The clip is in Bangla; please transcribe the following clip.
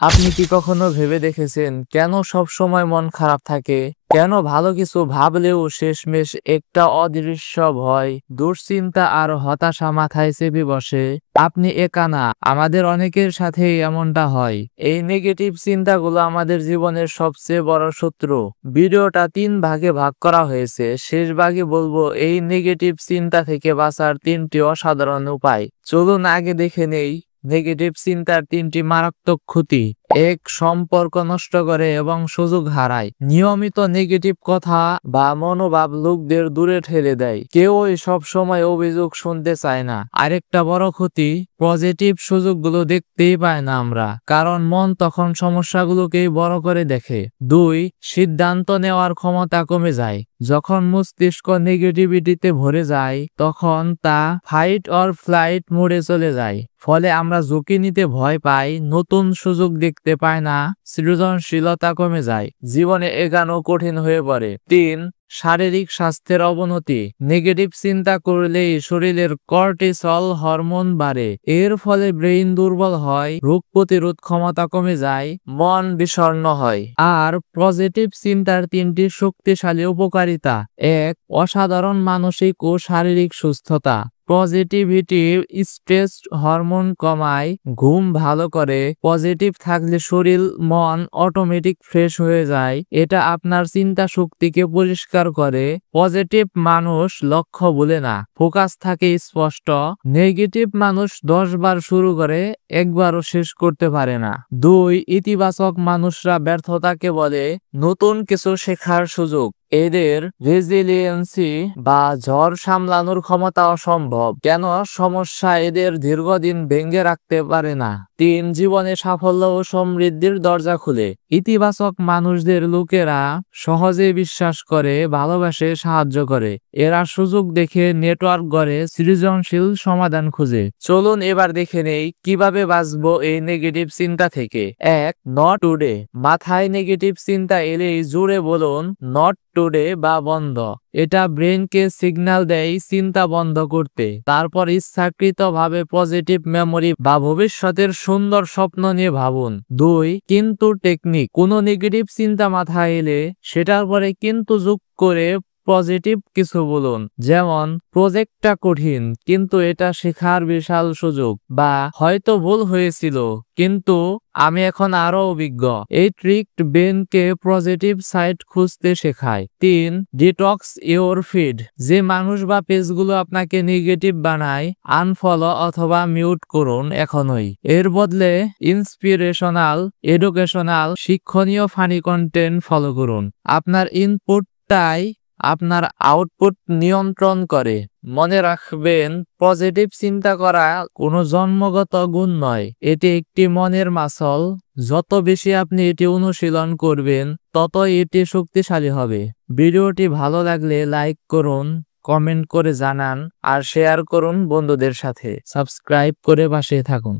আপনি কি কখনো ভেবে দেখেছেন কেন সব সময় মন খারাপ থাকে? কেন ভালো কিছু ভাবলেও শেষমেশ একটা অদৃশ্য ভয়, দুশ্চিন্তা আর হতাশা মাথায় চেপে বসে? আপনি একা না, আমাদের অনেকের সাথেই এমনটা হয়। এই নেগেটিভ চিন্তাগুলো আমাদের জীবনের সবচেয়ে বড় শত্রু। ভিডিওটা 3 ভাগে ভাগ করা হয়েছে। শেষ ভাগে বলবো এই নেগেটিভ চিন্তা থেকে বাঁচার 3টি অসাধারণ উপায়। চলুন আগে দেখে নেই নেগেটিভ চিন্তার 3টি মারাত্মক ক্ষতি। এক, সম্পর্ক নষ্ট করে এবং সুযোগ হারায়। নিয়মিত নেগেটিভ কথা বা মনোভাব লোকদের দূরে ঠেলে দেয়। কেউই সব সময় অভিযোগ শুনতে চায় না। আরেকটা বড় ক্ষতি, পজিটিভ সুযোগগুলো দেখতেই পায় না আমরা, কারণ মন তখন সমস্যাগুলোকেই বড় করে দেখে। 2, সিদ্ধান্ত নেওয়ার ক্ষমতা কমে যায়। যখন মস্তিষ্ক নেগেটিভিটিতে ভরে যায় তখন তা ফাইট অর ফ্লাইট মোডে চলে যায়। ফলে আমরা ঝুঁকি নিতে ভয় পাই, নতুন সুযোগ দেখতে পাই না, সৃজনশীলতা কমে যায়, জীবনে এগানো কঠিন হয়ে পড়ে। 3, শারীরিক স্বাস্থ্যের অবনতি। নেগেটিভ চিন্তা করলেই শরীরের কর্টিসল হরমোন বাড়ে। এর ফলে ব্রেইন দুর্বল হয়, রোগ প্রতিরোধ ক্ষমতা কমে যায়, মন বিষণ্ণ হয়। আর পজিটিভ চিন্তার 3টি শক্তিশালী উপকারিতা। 1, অসাধারণ মানসিক ও শারীরিক সুস্থতা। পজিটিভিটি স্ট্রেস হরমোন কমায়, ঘুম ভালো করে। পজিটিভ থাকলে শরীর মন অটোমেটিক ফ্রেশ হয়ে যায়। এটা আপনার চিন্তা শক্তিকে পরিষ্কার করে। পজিটিভ মানুষ লক্ষ্য ভুলে না, ফোকাস থাকে স্পষ্ট। নেগেটিভ মানুষ 10 বার শুরু করে, একবারও শেষ করতে পারে না। 2, ইতিবাচক মানুষরা ব্যর্থতাকে বলে নতুন কিছু শেখার সুযোগ। এদের রেজিলিয়েন্সি বা ঝড় সামলানোর ক্ষমতা অসম্ভব। কেন? সমস্যা এদের দীর্ঘদিন ভেঙে রাখতে পারে না। 3, জীবনে সাফল্য ও সমৃদ্ধির দরজা খুলে। ইতিবাচক মানুষদের লোকেরা সহজে বিশ্বাস করে, ভালোবাসে, সাহায্য করে। এরা সুযোগ দেখে নেটওয়ার্ক গড়ে, সৃজনশীল সমাধান খুঁজে। চলুন এবার দেখে নেই কিভাবে বাঁচবো এই নেগেটিভ চিন্তা থেকে। 1, নট টুডে। মাথায় নেগেটিভ চিন্তা এলেই জোরে বলুন নট টুডে বা বন্ধ। এটা ব্রেনকে সিগন্যাল দেয় চিন্তা বন্ধ করতে। তারপর ইচ্ছাকৃতভাবে পজিটিভ মেমোরি বা ভবিষ্যতের সুন্দর স্বপ্ন নিয়ে ভাবুন। 2, কিন্তু টেকনিক। কোনো নেগেটিভ চিন্তা মাথায় এলে সেটার পরে কিন্তু যোগ করে পজিটিভ কিছু বলুন, যেমন প্রজেক্টটা কঠিন কিন্তু এটা শেখার বিশাল সুযোগ, বা হয়তো ভুল হয়েছিল কিন্তু আমি এখন আরো অভিজ্ঞ। এই ট্রিক ব্রেনকে পজিটিভ সাইড খুঁজতে শেখায়। 3, ডিটক্স ইওর ফিড। যে মানুষ বা পেজগুলো আপনাকে নেগেটিভ বানায়, আনফলো অথবা মিউট করুন এখনই। এর বদলে ইন্সপিরেশনাল, এডুকেশনাল, শিক্ষণীয় ফানি কন্টেন্ট ফলো করুন। আপনার ইনপুটটাই আপনার আউটপুট নিয়ন্ত্রণ করে। মনে রাখবেন, পজিটিভ চিন্তা করা কোনো জন্মগত গুণ নয়, এটি একটি মনের মাসল। যত বেশি আপনি এটি অনুশীলন করবেন ততই এটি শক্তিশালী হবে। ভিডিওটি ভালো লাগলে লাইক করুন, কমেন্ট করে জানান আর শেয়ার করুন বন্ধুদের সাথে। সাবস্ক্রাইব করে পাশে থাকুন।